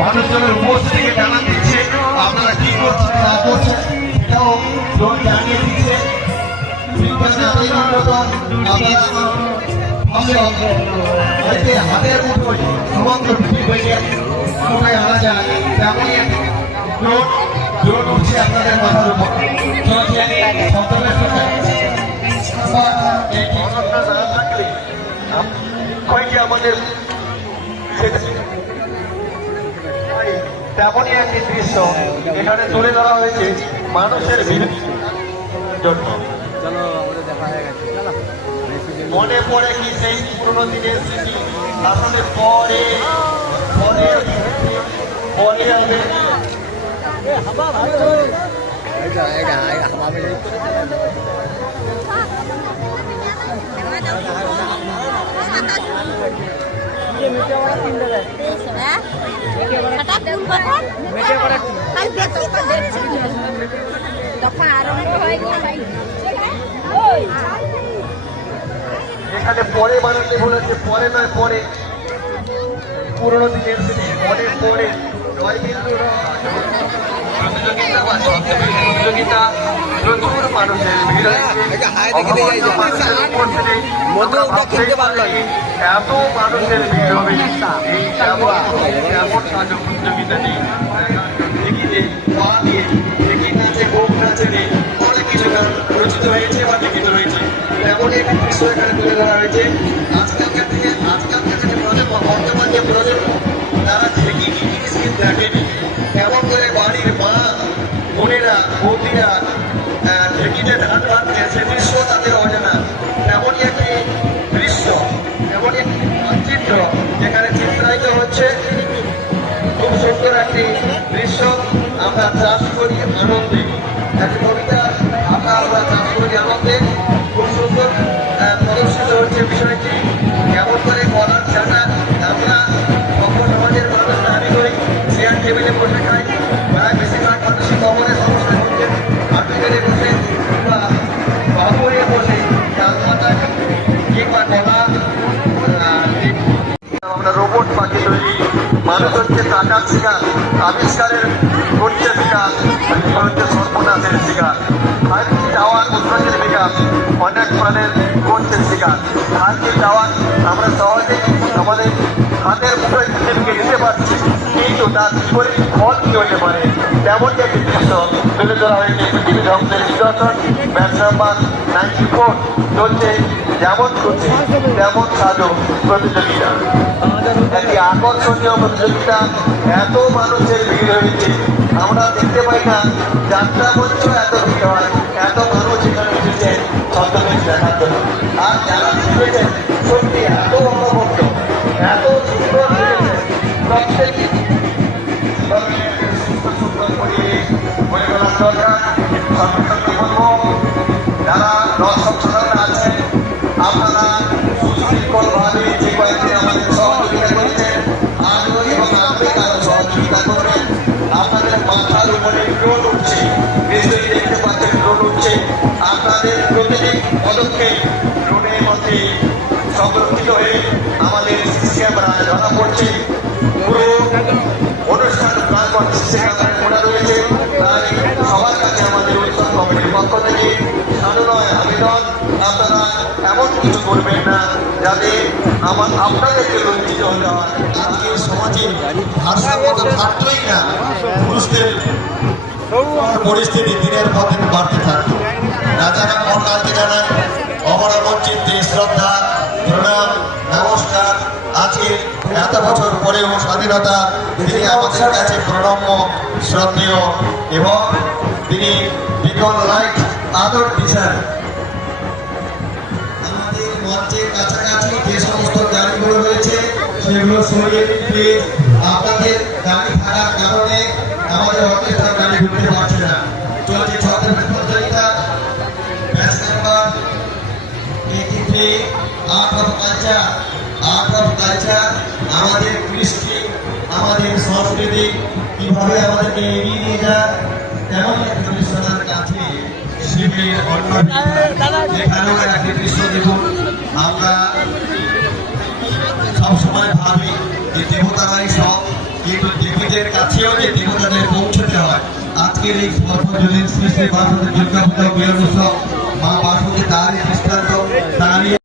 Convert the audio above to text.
মানুষজনের উপস্থিতিকে জানান দিচ্ছে। আপনারা কি করছেন, না করছেন, সেটাও ড্রোন জানিয়ে দিচ্ছে। হাতের মুঠোয় সমগ্র পৃথিবীকে কোথায় আনা আমাদের তেমনই একটি দৃশ্য এখানে তুলে ধরা হয়েছে মানুষের জন্য মনে পড়ে কি সেই পুরোনো দিনের স্মৃতি আসলে পরে পরে পরে হবে তখন আরম্ভ হয়নি এখানে পরে বানাতে বলেছে, পরে নয়, পরে। পুরোনো দিনের পরে পরে। নয় বিন্দু অনেক কিছু রচিত হয়েছে বা লিখিত হয়েছে এমনই একটি দৃশ্য এখানে তুলে ধরা হয়েছে আজকালকার থেকে আজকালকার যে প্রজন্ম বর্তমান যে প্রজন্ম তারা ঢেকি কি জিনিস কিন্তু দেখেনি Yeah. Uh, মানুষ টাকার শিকার, আবিষ্কারের করছে শিকার হচ্ছে সর্বনাশের শিকার ফাইভ টাওয়ার উন্নতির বিকাশ অনেক প্রাণের করছে শিকার। ফাইভ টাওয়ার আমরা সহজেই আমাদের হাতের মুঠোয় পৃথিবীকে নিতে পারছি। কিন্তু তার বিপরীত ফল কি হতে পারে? তেমনই একটি দৃশ্য তুলে ধরা হয়েছে পৃথিবী ধ্বংসের নিদর্শন। ম্যাচ নাম্বার নাইনটি ফোর চলছে যেমন খুশি তেমন সাজো প্রতিযোগিতা। একটি আকর্ষণীয় প্রতিযোগিতা। এত মানুষের ভিড় হয়েছে। আমরা দেখতে পাই না, যাত্রা মঞ্চ এত ভিড় হয়, এত মানুষ এখানে এসেছে দেখার জন্য। আর যারা শিখেছেন সত্যি এত অনবদ্য, এত সুন্দর সুন্দর যারা দর্শক শ্রোতারা আছেন মাথার উপরে ড্রোন উঠছে নিশ্চয়ই দেখতে পাচ্ছেন ড্রোন উঠছে, আপনাদের প্রতিটি পদক্ষেপ ড্রোনের মধ্যে সংরক্ষিত হয়ে আমাদের সিসি ক্যামেরায় ধরা পড়ছে পুরো অনুষ্ঠান প্রাঙ্গণ ক্যামেরায় খোলা রয়েছে। তাই সবার কাছে আমাদের উৎসব কমিটির পক্ষ থেকে সানুনয় আবেদন, আপনারা এমন কিছু করবেন না, যাতে আমার আপনাদেরকে লজ্জিত হতে হয় আজকে সমাজে ভারসাম্যতা থাকতোই না। পরিস্থিতি দিনের পর দিন বাড়তে থাকতো রাজারা মন্ডলকে জানাই অমরা মঞ্চিত্রে শ্রদ্ধা, প্রণাম, নমস্কার, আজকে এত বছর পরেও স্বাধীনতা তিনি আমাদের কাছে প্রণম্য, শ্রদ্ধেয় এবং তিনি বিকল লাইট আদর দিচ্ছেন আমাদের মঞ্চের কাছাকাছি যে সমস্ত গাড়িগুলো রয়েছে, সেগুলো সরিয়ে দিন আপনাদের গাড়ি থাকার কারণে আমাদের অর্কেস্ট্রার গাড়ি ঢুকতে পারছে না। চলছে ছত্রপতি প্রতিযোগিতা batch number eighty three art of culture art of culture, আমাদের কৃষ্টি, আমাদের সংস্কৃতি, কীভাবে আমাদেরকে এগিয়ে নিয়ে যায়, তেমন একটি দৃশ্যটার কাছে আমরা সবসময় ভাবি যে দেবতারাই সব, কিন্তু দেবীদের কাছেও যে के लिए समर्थन जो जिसमें से जिनका का मतलब बेहद उत्सव माँ बाप के ताज